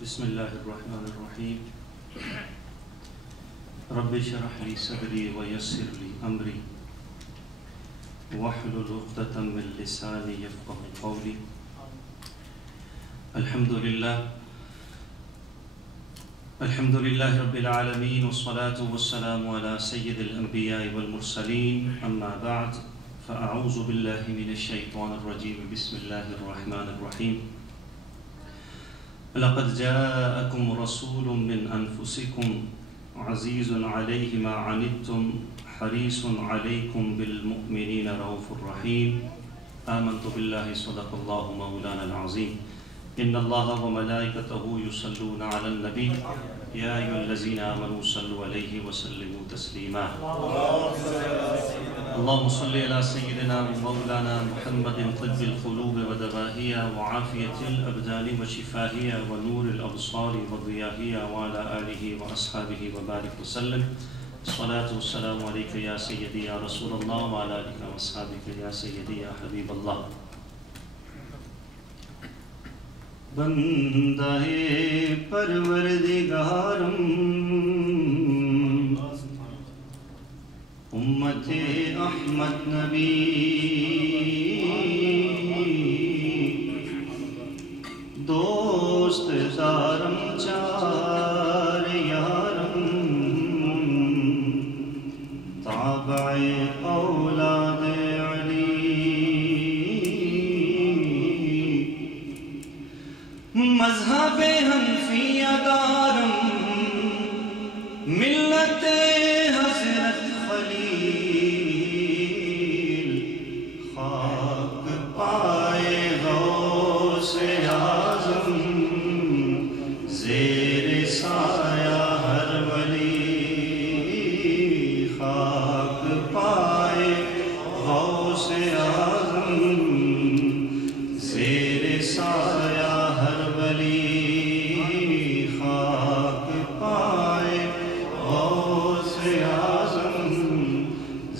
بسم اللہ الرحمن الرحیم رب اشرح لی صدری ویسر لی امری واحلل عقدۃ من لسانی یفقهوا قولی الحمد للہ رب العالمین والصلاة والسلام علی سید الانبیاء والمرسلین اما بعد فاعوذ باللہ من الشیطان الرجیم بسم اللہ الرحمن الرحیم لقد جاءكم رسول من أنفسكم عزيز عليه ما عنتم حريص عليكم بالمؤمنين رؤوف رحيم آمنت بالله صدق الله مولانا العظيم إن الله وملائكته يصلون على النبي يا أيها الذين آمنوا صلوا عليه وسلموا تسليما اللهم صل على سيدنا ومولانا محمد طب القلوب ودوائها وعافية الأبدان وشفائها ونور الأبصار وضيائها وعلى آله وأصحابه وبارك وسلم الصلاة والسلام عليك يا سيدي يا رسول الله وعلى آلك وأصحابك يا سيدي يا حبيب الله بندہ پروردگارم امت احمد نبی دوست دارم چار یارم تابع اولاد مذہب حنفیہ دارم ملت حضرت خلیل خاک پائے غوث اعظم زیر سایہ ہر ولی خاک پائے غوث اعظم زیر سایہ خاک پائے غوث اعظم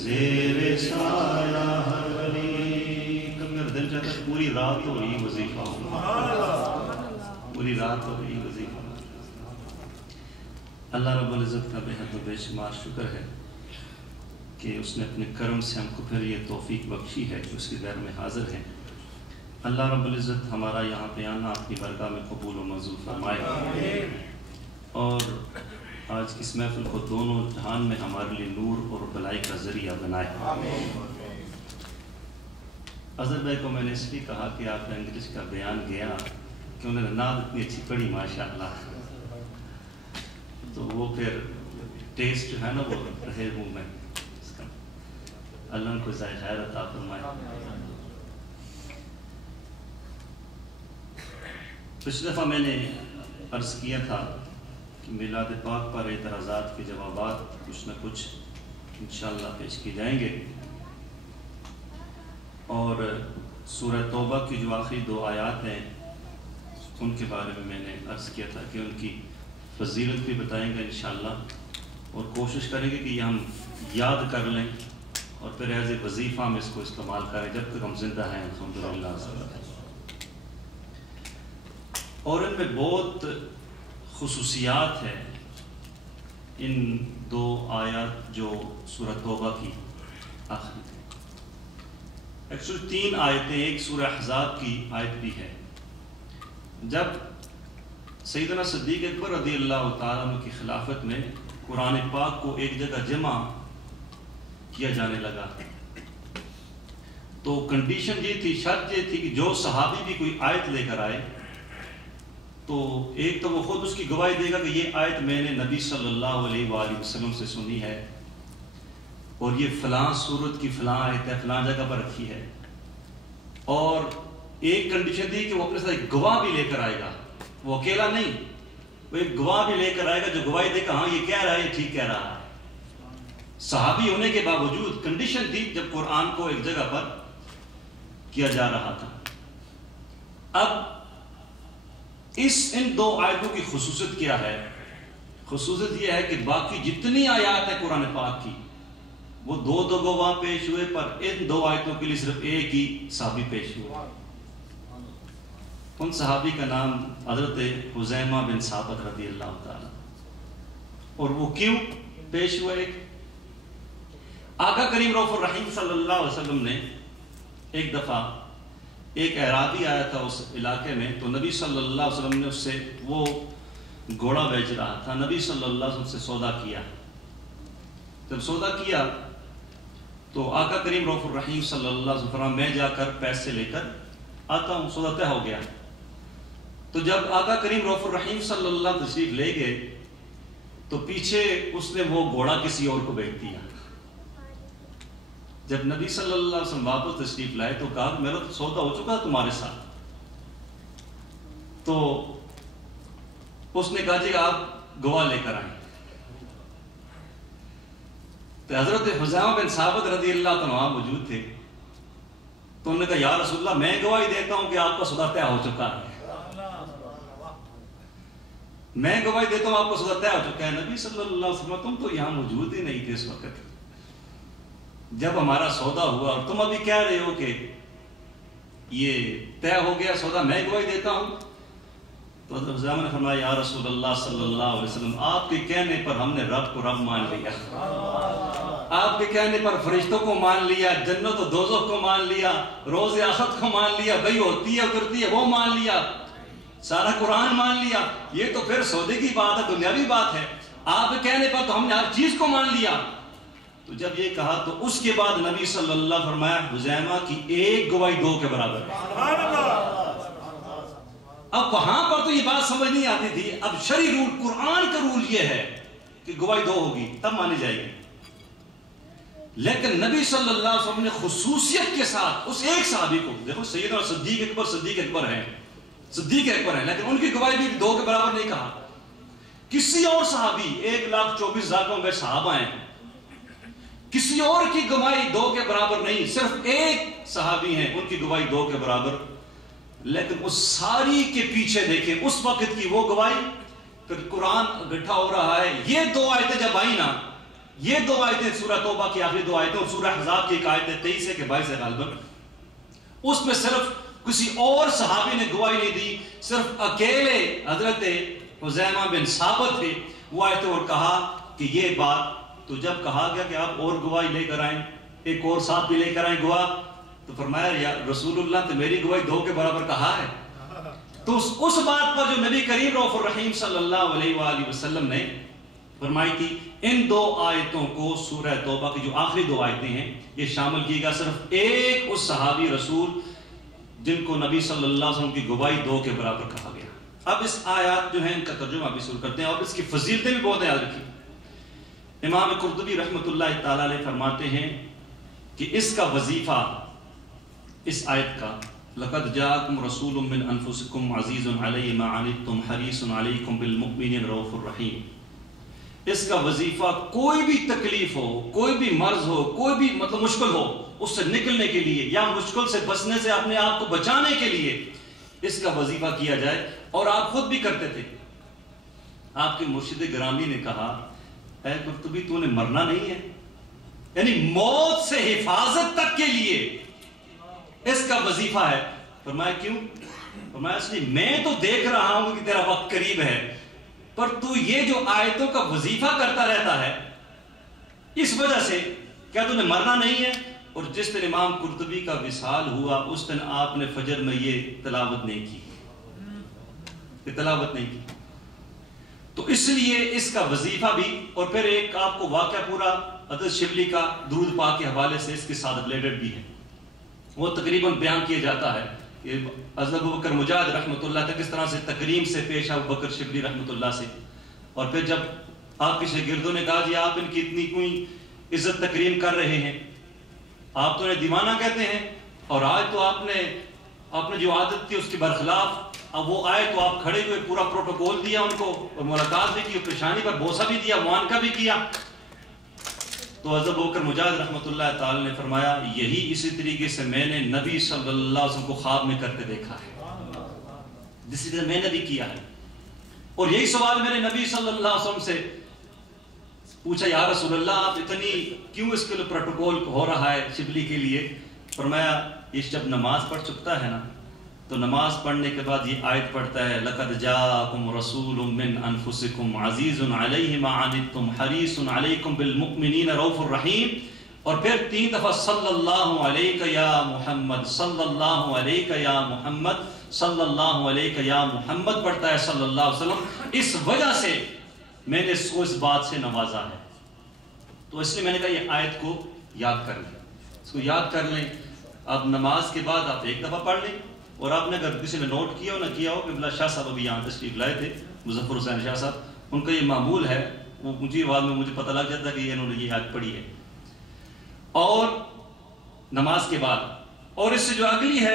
زیر سایہ ہر ولی. کبھی میرا دل چاہتا ہے پوری رات ہو رہی وظیفہ ہو، پوری رات ہو رہی وظیفہ. اللہ رب العزت کا بے حد و بے شمار شکر ہے کہ اس نے اپنے کرم سے ہم کو پھر یہ توفیق بخشی ہے کہ اس کی در میں حاضر ہیں. اللہ رب العزت ہمارا یہاں پہ آنا اپنی برکہ میں قبول و منظور فرمائے اور آج کی اس محفل کو دونوں جہان میں ہمارے لیے نور اور بلائی کا ذریعہ بنائے. اظہر بھائی کو میں نے اس لیے کہا کہ آپ کا انگلش کا بیان گیا کہ انہوں نے نعت اتنی اچھی پڑھی ماشاءاللہ، تو وہ پھر ٹیسٹ جو ہے نا وہ رہے منہ میں. اللہ ان کو ذائقہ خیر عطا فرمائے. پچھلی دفعہ میں نے عرض کیا تھا کہ میلاد پاک پر اعتراضات کے جوابات کچھ نہ کچھ انشاءاللہ پیش کی جائیں گے، اور سورہ توبہ کی جو آخری 2 آیات ہیں ان کے بارے میں نے عرض کیا تھا کہ ان کی فضیلت بھی بتائیں گے انشاءاللہ، اور کوشش کریں گے کہ یہ ہم یاد کر لیں اور پھر ایز اے وظیفہ ہم اس کو استعمال کریں جب تک ہم زندہ ہیں الحمدللہ. اور ان میں بہت خصوصیات ہیں ان 2 آیات جو سورہ توبہ کی آخری تھی. ایکچولی 3 آیتیں، ایک سورہ احزاب کی آیت بھی ہے. جب سیدنا صدیق اکبر رضی اللہ تعالیٰ عنہ کی خلافت میں قرآن پاک کو ایک جگہ جمع کیا جانے لگا تو کنڈیشن یہ تھی، شرط یہ تھی کہ جو صحابی بھی کوئی آیت لے کر آئے تو ایک تو وہ خود اس کی گواہی دے گا کہ یہ آیت میں نے نبی صلی اللہ علیہ وآلہ وسلم سے سنی ہے اور یہ فلاں سورت کی فلاں آیت ہے، فلاں جگہ پر رکھی ہے. اور ایک کنڈیشن تھی کہ وہ اپنے ساتھ ایک گواہ بھی لے کر آئے گا، وہ اکیلا نہیں، وہ ایک گواہ بھی لے کر آئے گا جو گواہی دے گا ہاں یہ کہہ رہا ہے، یہ ٹھیک کہہ رہا ہے. صحابی ہونے کے باوجود کنڈیشن تھی جب قرآن کو ایک جگہ پر کیا جا رہا تھا. اب ان 2 آیتوں کی خصوصیت کیا ہے؟ خصوصیت یہ ہے کہ باقی جتنی آیات ہیں قرآن پاک کی وہ دو گواہ پیش ہوئے، پر ان 2 آیتوں کے لیے صرف ایک ہی صحابی پیش ہوا۔ ان صحابی کا نام حضرت خزیمہ بن ثابت رضی اللہ تعالیٰ۔ اور وہ کیوں پیش ہوئے؟ آقا کریم رؤوف الرحیم صلی اللہ علیہ وسلم نے ایک دفعہ ایک اعرابی آیا تھا اس علاقے میں، تو نبی صلی اللہ علیہ وسلم نے اس سے، وہ گھوڑا بیچ رہا تھا، نبی صلی اللہ علیہ وسلم سے سودا کیا۔ جب سودا کیا تو آقا کریم رؤوف الرحیم صلی اللہ علیہ وسلم فرمایا میں جا کر پیسے لے کر آتا ہوں، سودا طے ہو گیا۔ تو جب آقا کریم رؤوف الرحیم صلی اللہ علیہ وسلم تشریف لے گئے تو پیچھے اس نے وہ گھوڑا کسی اور کو بیچ دیا۔ جب نبی صلی اللہ علیہ وسلم واپس تشریف لائے تو کہا میرا تو سودا ہو چکا تمہارے ساتھ۔ تو اس نے کہا جی آپ گواہ لے کر آئیں۔ تو حضرت خزیمہ بن ثابت رضی اللہ عنہ موجود تھے، تو انہوں نے کہا یا رسول اللہ میں گواہی دیتا ہوں کہ آپ کا سودا طے ہو چکا ہے، میں گواہی دیتا ہوں آپ کا سودا طے ہو چکا ہے۔ نبی صلی اللہ علیہ وسلم تم تو یہاں موجود ہی نہیں تھے اس وقت جب ہمارا سودا ہوا، اور تم ابھی کہہ رہے ہو کہ یہ طے ہو گیا سودا، میں گواہی دیتا ہوں۔ تو حضرت خزیمہ نے فرمایا یا رسول اللہ صلی اللہ علیہ وسلم آپ کے کہنے پر ہم نے رب کو رب مان لیا، آپ کے کہنے پر فرشتوں کو مان لیا، جنت و دوزخ کو مان لیا، روز آخرت کو مان لیا، بھئی ہوتی ہے اترتی ہے وہ مان لیا، سارا قرآن مان لیا۔ یہ تو پھر سودے کی بات ہے، دنیاوی بات ہے، آپ کے کہنے پر تو ہم نے ہر چیز کو مان لیا۔ تو جب یہ کہا تو اس کے بعد نبی صلی اللہ علیہ وسلم فرمایا خزیمہ کی ایک گواہی 2 کے برابر ہے۔ اب وہاں پر تو یہ بات سمجھ نہیں آتی تھی، اب شرعی رول، قرآن کا رول یہ ہے کہ گواہی 2 ہوگی تب مانی جائے گی۔ لیکن نبی صلی اللہ علیہ وسلم نے خصوصیت کے ساتھ اس ایک صحابی کو، دیکھو سیدنا صدیق اکبر ہیں، لیکن ان کی گواہی بھی 2 کے برابر نہیں کہا۔ کسی اور صحابی 1,24,000 میں صحابہ ہیں، کسی اور کی گواہی 2 کے برابر نہیں، صرف ایک صحابی ہیں ان کی گواہی 2 کے برابر۔ لیکن اس ساری کے پیچھے دیکھیں اس وقت کی وہ گواہی، پھر قرآن اکٹھا ہو رہا ہے، یہ 2 آیتیں جب آئیں نا، یہ 2 آیتیں سورہ توبہ کی آخری 2 آیتیں اور سورہ احزاب کی ایک آیت 23 ہے کہ 22 ہے غالباً، اس میں صرف کسی اور صحابی نے گواہی نہیں دی، صرف اکیلے حضرت خزیمہ بن ثابت تھے، وہ آئے تھے اور کہا کہ یہ بات، تو جب کہا گیا کہ آپ اور گواہی لے کر آئیں، ایک اور ساتھ بھی لے کر آئیں گواہ، تو فرمایا یا رسول اللہ تو میری گواہی 2 کے برابر کہا ہے۔ تو اس بات پر جو نبی کریم رؤوف الرحیم صلی اللہ علیہ وآلہ وسلم نے فرمائی تھی، ان 2 آیتوں کو سورہ توبہ کی جو آخری 2 آیتیں ہیں یہ شامل کی گا، صرف ایک اس صحابی رسول جن کو نبی صلی اللہ علیہ وسلم کی گواہی 2 کے برابر کہا گیا۔ اب اس آیات جو ہیں ان کا ترجمہ بھی شروع کرتے ہیں، اور اس کی فضیلتیں بھی بہت یاد رکھی۔ امام قرطبی رحمۃ اللہ تعالی علیہ فرماتے ہیں کہ اس کا وظیفہ، اس آیت کا لَقَدْ جَاءَكُمْ رَسُولٌ مِّنْ أَنفُسِكُمْ عَزِيزٌ عَلَيْهِ مَا عَنِتُّمْ حَرِيصٌ عَلَيْكُمْ بِالْمُؤْمِنِينَ رَءُوفٌ رَحِيمٌ، اس کا وظیفہ کوئی بھی تکلیف ہو، کوئی بھی مرض ہو، کوئی بھی مشکل ہو، اس سے نکلنے کے لیے یا مشکل سے بچنے سے اپنے آپ کو بچانے کے لیے اس کا وظیفہ کیا جائے، اور آپ خود بھی کرتے تھے۔ آپ کے مرشد گرامی نے کہا اے قرطبی تو نے مرنا نہیں ہے، یعنی موت سے حفاظت تک کے لیے اس کا وظیفہ ہے۔ فرمایا کیوں؟ فرمایا اس لیے میں تو دیکھ رہا ہوں کہ تیرا وقت قریب ہے، پر تو یہ جو آیتوں کا وظیفہ کرتا رہتا ہے، اس وجہ سے کیا تو نے مرنا نہیں ہے؟ اور جس دن امام قرطبی کا وصال ہوا اس دن آپ نے فجر میں یہ تلاوت نہیں کی، تو اس لیے اس کا وظیفہ بھی۔ اور پھر ایک آپ کو واقعہ پورا حضرت شبلی کا درود پاک کے حوالے سے اس کے ساتھ ریلیٹڈ بھی ہے، وہ تقریباً بیان کیا جاتا ہے کہ حضرت ابوبکر مجاہد رحمۃ اللہ تک کس طرح سے تکریم سے پیش آئے ابوبکر شبلی رحمۃ اللہ سے، اور پھر جب آپ کے شاگردوں نے کہا جی آپ ان کی اتنی کوئی عزت تکریم کر رہے ہیں، آپ تو انہیں دیوانہ کہتے ہیں، اور آج تو آپ نے جو عادت تھی اس کے برخلاف اب وہ آئے تو آپ کھڑے ہوئے پورا پروٹوکول دیا ان کو، اور ملاقات بھی کی، پیشانی پر بوسہ بھی دیا، معانقہ بھی کیا۔ تو حضرت ابوبکر مجاہد رحمۃ اللہ تعالی نے فرمایا یہی اسی طریقے سے میں نے نبی صلی اللہ علیہ وسلم کو خواب میں کرتے دیکھا ہے، جس طرح میں نے بھی کیا ہے، اور یہی سوال میرے نبی صلی اللہ علیہ وسلم سے پوچھا یا رسول اللہ آپ اتنی کیوں اس کے لیے پروٹوکول ہو رہا ہے شبلی کے لیے؟ فرمایا یہ جب نماز پڑھ چکتا ہے نا تو نماز پڑھنے کے بعد یہ آیت پڑھتا ہے لَقَدْ جَاءَكُمْ رَسُولٌ مِّنْ أَنفُسِكُمْ عَزِيزٌ عَلَيْهِ مَا عَنِتُّمْ حَرِيصٌ عَلَيْكُمْ بِالْمُؤْمِنِينَ رَوْفٌ رَحِيمٌ، اور پھر 3 دفعہ صلی اللہ علیہ یا محمد، صلی اللہ علیہ یا محمد، صلی اللہ علیہ یا محمد پڑھتا ہے صلی اللہ علیہ وسلم۔ اس وجہ سے میں نے اس کو اس بات سے نوازا ہے، تو اس لیے میں نے کہا یہ آیت کو یاد کر لیں، اس کو یاد کر لیں۔ اب نماز کے بعد آپ 1 دفعہ پڑھ لیں، اور آپ نے اگر کسی نے نوٹ کیا ہو نہ کیا ہو کہ بلا شاہ صاحب ابھی یہاں تشریف لائے تھے، مظفر حسین شاہ صاحب، ان کا یہ معمول ہے، وہ اونچی آواز میں مجھے پتہ لگ جاتا ہے کہ انہوں نے یہ آیت پڑھی ہے۔ اور نماز کے بعد، اور اس سے جو اگلی ہے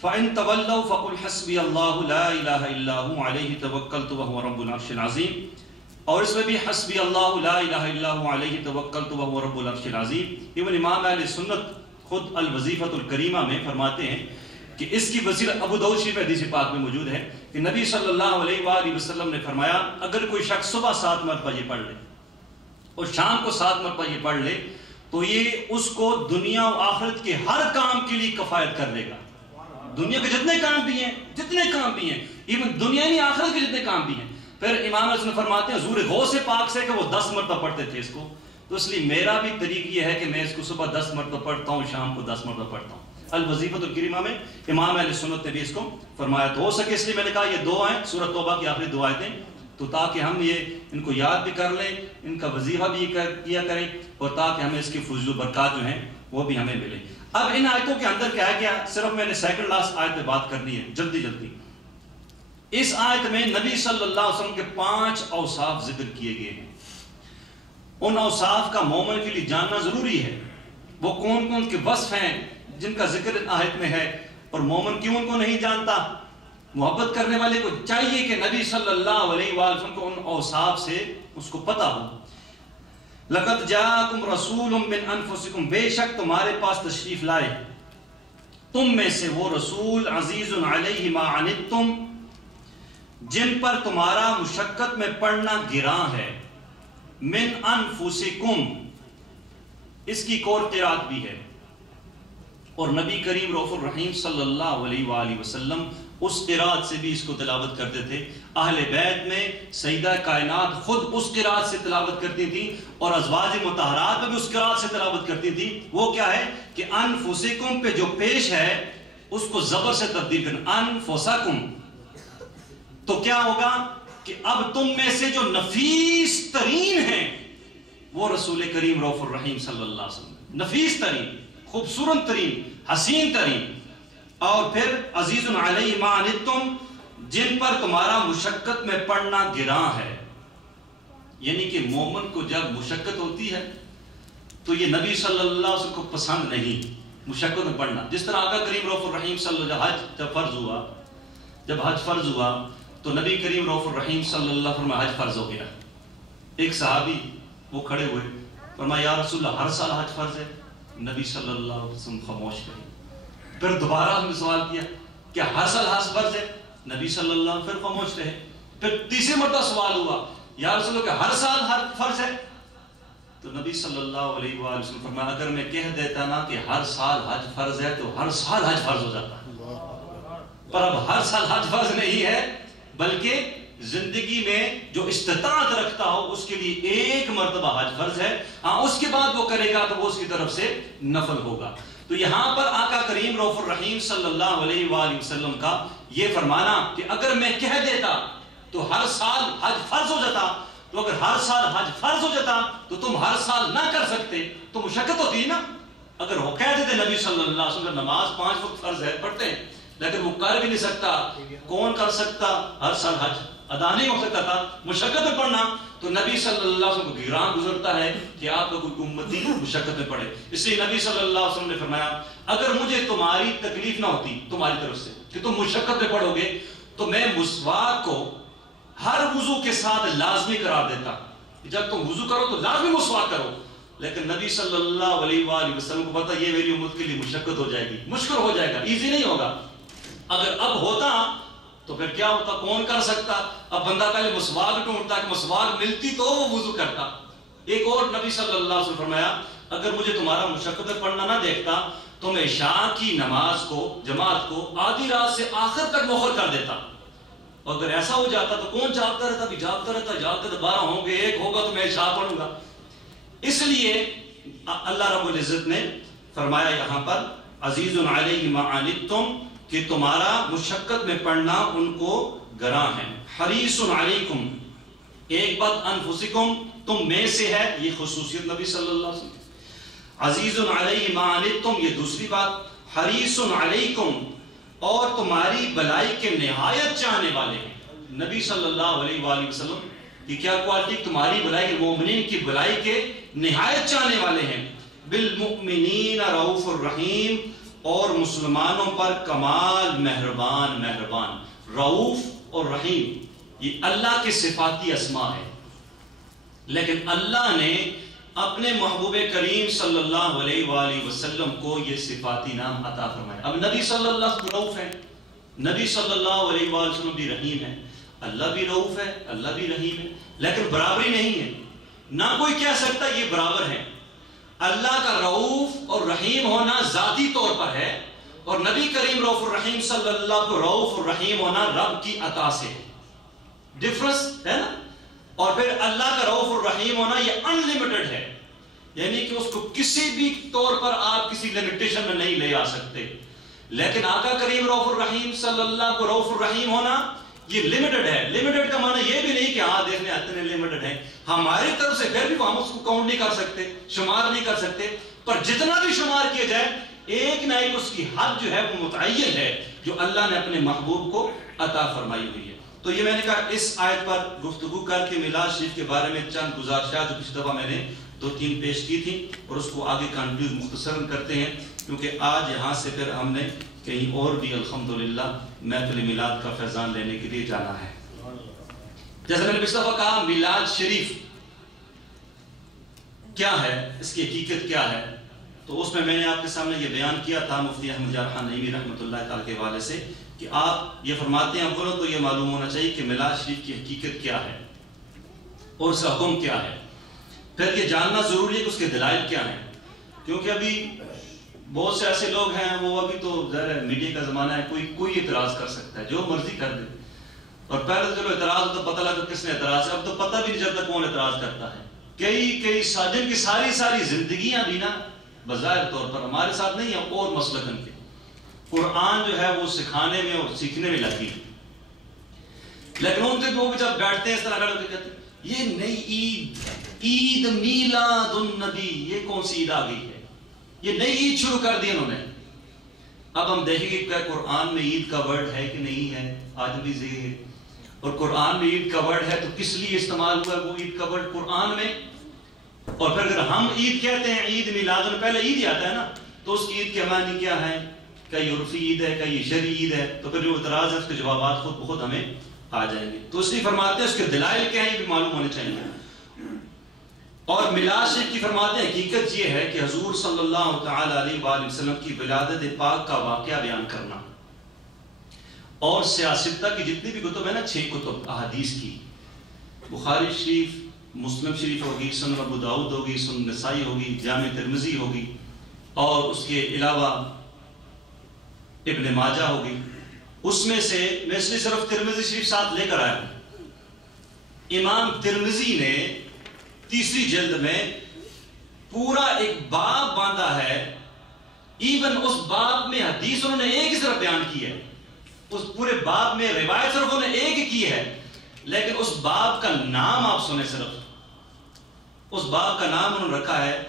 فَإِن تَوَلَّوْا فَقُلْ حَسْبِيَ اللَّهُ لَا إِلَهَ إِلَّا هُوَ عَلَيْهِ تَوَكَّلْتُ وَهُوَ رَبُّ الْعَرْشِ الْعَظِيمِ، اور اس میں بھی حسبی اللہ لا الہ الا هو علیہ توکلت وهو رب العرش العظیم۔ ایون امام اہل سنت خود الوظیفۃ الکریمہ میں فرماتے ہیں کہ اس کی وزیر ابو داؤد شریف حدیث پاک میں موجود ہے کہ نبی صلی اللہ علیہ وآلہ وسلم نے فرمایا اگر کوئی شخص صبح 7 مرتبہ یہ پڑھ لے اور شام کو 7 مرتبہ یہ پڑھ لے تو یہ اس کو دنیا و آخرت کے ہر کام کے لیے کفایت کر دے گا۔ دنیا کے جتنے کام بھی ہیں، ایون دنیا نہیں آخرت کے جتنے کام بھی ہیں۔ پھر امام حسن فرماتے ہیں حضور غوث پاک سے کہ وہ 10 مرتبہ پڑھتے تھے اس کو، تو اس لیے میرا بھی طریق یہ ہے کہ میں اس کو صبح 10 مرتبہ پڑھتا ہوں، شام کو 10 مرتبہ پڑھتا ہوں۔ الوظیفۃ الکریمہ میں امام اہل سنت نے بھی اس کو فرمایا، تو ہو سکے اس لیے میں نے کہا یہ 2 ہیں سورۃ توبہ کی آخری 2 آیتیں، تو تاکہ ہم ان کو یاد بھی کر لیں، ان کا وظیفہ بھی کیا کریں، اور تاکہ ہمیں اس کی فضل و برکات جو ہیں وہ بھی ہمیں ملیں۔ اب ان آیتوں کے اندر کیا ہے، صرف میں نے سیکنڈ لاسٹ آیت پہ بات کرنی ہے جلدی۔ اس آیت میں نبی صلی اللہ علیہ وسلم کے 5 اوصاف ذکر کیے گئے ہیں۔ ان اوصاف کا مومن کے لیے جاننا ضروری ہے، وہ کون کون کے وصف ہیں جن کا ذکر آیت میں ہے، اور مومن کیوں ان کو نہیں جانتا؟ محبت کرنے والے کو چاہیے کہ نبی صلی اللہ علیہ وسلم کو ان اوصاف سے اس کو پتہ ہو۔ لَقَدْ جَاءَكُمْ رَسُولٌ مِّنْ أَنفُسِكُمْ، بے شک تمہارے پاس تشریف لائے تم میں سے وہ رسول، عزیز علیہ ما عنتم، جن پر تمہارا مشقت میں پڑنا گراں ہے، من انفسکم، اس کی ایک اور قرات بھی ہے، اور نبی کریم رؤوف الرحیم صلی اللہ علیہ وآلہ وسلم اس قرات سے بھی اس کو تلاوت کرتے تھے۔ اہل بیت میں سیدہ کائنات خود اس قرات سے تلاوت کرتی تھی، اور ازواج مطہرات میں بھی اس قرات سے تلاوت کرتی تھی۔ وہ کیا ہے کہ انفسکم پہ جو پیش ہے اس کو زبر سے تبدیل کرنا، انفسکم، تو کیا ہوگا کہ اب تم میں سے جو نفیس ترین ہیں وہ رسول کریم رؤوف الرحیم صلی اللہ علیہ وسلم، نفیس ترین، خوبصورت ترین، حسین ترین، اور پھر عزیز علیہ ما عنتم، جن پر تمہارا مشقت میں پڑنا گراں ہے۔ یعنی کہ مومن کو جب مشقت ہوتی ہے تو یہ نبی صلی اللہ علیہ وسلم کو پسند نہیں مشقت میں پڑنا۔ جس طرح آقا کریم رؤوف الرحیم صلی اللہ علیہ وسلم جب حج فرض ہوا تو نبی کریم رؤوف الرحیم صلی اللہ علیہ وسلم حج فرض ہو گیا۔ ایک صحابی وہ کھڑے ہوئے، فرمایا یا رسول اللہ ہر سال حج فرض ہے؟ نبی صلی اللہ علیہ وسلم خاموش رہے۔ پھر دوبارہ ہم نے سوال کیا کہ ہر سال حج فرض ہے؟ نبی صلی اللہ علیہ وسلم پھر خاموش رہے۔ پھر تیسری مرتبہ سوال ہوا یا رسول اللہ کہ ہر سال حج فرض ہے؟ تو نبی صلی اللہ علیہ وآلہ وسلم فرمایا اگر میں کہہ دیتا نا کہ ہر سال حج فرض ہے تو ہر سال حج فرض ہو جاتا، پر اب ہر سال حج فرض نہیں ہے، بلکہ زندگی میں جو استطاعت رکھتا ہو اس کے لیے 1 مرتبہ حج فرض ہے، ہاں اس کے بعد وہ کرے گا تو وہ اس کی طرف سے نفل ہوگا۔ تو یہاں پر آقا کریم رؤوف الرحیم صلی اللہ علیہ وآلہ وسلم کا یہ فرمانا کہ اگر میں کہہ دیتا تو ہر سال حج فرض ہو جاتا، تو اگر ہر سال حج فرض ہو جاتا تو تم ہر سال نہ کر سکتے تو مشقت ہوتی نا۔ اگر وہ کہہ دیتے نبی صلی اللہ علیہ وسلم نماز 5 وقت فرض ہے پڑھتے ہیں لیکن وہ کر بھی نہیں سکتا، کون کر سکتا؟ ہر سال حج ادا نہیں ہو سکتا تھا، مشقت میں پڑھنا، تو نبی صلی اللہ علیہ وسلم کو گراں گزرتا ہے کہ آپ کا کوئی امتی مشقت میں پڑے۔ اس لیے نبی صلی اللہ علیہ وسلم نے فرمایا اگر مجھے تمہاری تکلیف نہ ہوتی تمہاری طرف سے کہ تم مشقت میں پڑھو گے تو میں مسواک کو ہر وضو کے ساتھ لازمی قرار دیتا، جب تم وضو کرو تو لازمی مسواک کرو، لیکن نبی صلی اللہ علیہ وآلہ وسلم کو پتا یہ میری امت کے لیے مشقت ہو جائے گی، مشکل ہو جائے گا، ایزی نہیں ہوگا۔ اگر اب ہوتا تو پھر کیا ہوتا؟ کون کر سکتا؟ اب بندہ پہلے مسواک ڈھونڈتا کہ مسواک ملتی تو وہ وضو کرتا، ایک اور نبی صلی اللہ علیہ وسلم فرمایا اگر مجھے تمہارا مشقت میں پڑھنا نہ دیکھتا تو میں عشاء کی نماز کو جماعت کو آدھی رات سے آخر تک مؤخر کر دیتا، اور اگر ایسا ہو جاتا تو کون جاگتا رہتا؟ بھی جاگتا رہتا 12 ہوں گے، 1 ہوگا تو میں عشاء پڑھوں گا۔ اس لیے اللہ رب العزت نے فرمایا یہاں پر عزیز علیہ ما عنتم کہ تمہارا مشقت میں پڑھنا ان کو گراں ہے، حریص علیکم ایک بات انفسکم تم میں سے ہے، یہ خصوصیت نبی صلی اللہ علیہ وسلم، عزیز علیہ ما عنتم یہ دوسری بات، حریص علیکم اور تمہاری بلائی کے نہایت چاہنے والے ہیں۔ نبی صلی اللہ علیہ وآلہ وسلم کی کیا کوالٹی؟ تمہاری بلائی کے، مومنین کی بلائی کے نہایت چاہنے والے ہیں، بالمؤمنین رؤوف الرحیم اور مسلمانوں پر کمال مہربان رؤوف اور رحیم یہ اللہ کے صفاتی اسماء ہے، لیکن اللہ نے اپنے محبوب کریم صلی اللہ علیہ وآلہ وسلم کو یہ صفاتی نام عطا فرمائے۔ اب نبی صلی اللہ علیہ وسلم رؤوف ہے، نبی صلی اللہ علیہ وآلہ وسلم بھی رحیم ہے، اللہ بھی رؤوف ہے، اللہ بھی رحیم ہے، لیکن برابری نہیں ہے۔ نہ کوئی کہہ سکتا یہ برابر ہے۔ اللہ کا رؤوف اور رحیم ہونا ذاتی طور پر ہے، اور نبی کریم رؤوف الرحیم صلی اللہ کو رؤوف الرحیم ہونا رب کی عطا سے ہے، ڈفرنس ہے نا۔ اور پھر اللہ کا رؤوف الرحیم ہونا یہ ان لمیٹڈ ہے، یعنی کہ اس کو کسی بھی طور پر آپ کسی لمیٹیشن میں نہیں لے آ سکتے، لیکن آقا کریم رؤوف الرحیم صلی اللہ کو رؤوف الرحیم ہونا یہ لمیٹڈ ہے۔ لمیٹڈ کا معنی یہ بھی نہیں کہ ہاں دیکھنے اتنے لمیٹڈ ہیں، ہماری طرف سے پھر بھی ہم اس کو کاؤنٹ نہیں کر سکتے، شمار نہیں کر سکتے، پر جتنا بھی شمار کیا جائے ایک نہ ایک اس کی حد جو ہے وہ متعین ہے جو اللہ نے اپنے محبوب کو عطا فرمائی ہوئی ہے۔ تو یہ میں نے کہا اس آیت پر گفتگو کر کے میلاد شریف کے بارے میں چند گزارشات جو پچھلی دفعہ میں نے 2-3 پیش کی تھی، اور اس کو آگے کنکلوڈ مختصراً کرتے ہیں، کیونکہ آج یہاں سے پھر ہم نے کہیں اور بھی الحمدللہ محفل میلاد کا فیضان لینے کے لیے جانا ہے۔ جیسے میں نے پچھلی دفعہ کہا میلاد شریف کیا ہے، اس کی حقیقت کیا ہے، تو اس میں نے آپ کے سامنے یہ بیان کیا تھا مفتی احمد یار خان نعیمی رحمۃ اللہ تعالی کے حوالے سے کہ آپ یہ فرماتے ہیں بولو تو یہ معلوم ہونا چاہیے کہ میلاد شریف کی حقیقت کیا ہے اور اس کا حکم کیا ہے، پھر یہ جاننا ضروری ہے کہ اس کے دلائل کیا ہیں، کیونکہ ابھی بہت سے ایسے لوگ ہیں وہ ابھی تو ظاہر ہے میڈیا کا زمانہ ہے، کوئی اعتراض کر سکتا ہے، جو مرضی کر دے، اور پہلے تو چلو اعتراض تو پتہ لگا کس نے اعتراض ہے، اب تو پتہ بھی نہیں چلتا کون اعتراض کرتا ہے۔ کئی جن کی ساری زندگیاں بھی نا بظاہر طور پر ہمارے ساتھ نہیں ہیں اور مسلکن کے، قرآن جو ہے وہ سکھانے میں اور سیکھنے میں لگی، لیکن ان کے لوگ جب بیٹھتے ہیں اس طرح کہتے ہیں یہ نئی عید میلاد النبی، یہ کون سی عید آ گئی ہے، یہ نئی عید شروع کر دی انہوں نے۔ اب ہم دیکھیں گے کہ قرآن میں عید کا ورڈ ہے کہ نہیں ہے، آج بھی ذہن ہے، اور قرآن میں عید کا ورڈ ہے تو کس لیے استعمال ہوا ہے وہ عید کا ورڈ قرآن میں، اور پھر اگر ہم عید کہتے ہیں عید میلاد میں پہلے عید ہی آتا ہے نا، تو اس کی عید کے معنی کیا ہے، کیا یہ عرفی عید ہے، کیا یہ شرعی عید ہے، تو پھر جو اعتراض ہے اس کے جوابات خود بخود ہمیں آ جائیں گے۔ تو اس لیے فرماتے ہیں اس کے دلائل کیا ہیں یہ بھی معلوم ہونے چاہیے، اور میلاد شریف کی فرماتے ہیں حقیقت یہ ہے کہ حضور صلی اللہ تعالی علیہ وآلہ وسلم کی ولادت پاک کا واقعہ بیان کرنا، اور سیاستہ کی جتنی بھی کتب ہے نا 6 کتب احادیث کی، بخاری شریف، مسلم شریف ہوگی، سنن ابو داؤد ہوگی، سنن نسائی ہوگی، جامع ترمذی ہوگی، اور اس کے علاوہ ابن ماجہ ہوگی، اس میں سے میں اس لیے صرف ترمذی شریف ساتھ لے کر آیا ہوں۔ امام ترمذی نے 3 جلد میں پورا ایک باب باندھا ہے، ایون اس باب میں حدیث انہوں نے ایک ہی صرف بیان کی ہے، اس پورے باب میں روایت صرف انہوں نے ایک ہی کی ہے، لیکن اس باب کا نام آپ سنیں، صرف اس باب کا نام انہوں نے رکھا ہے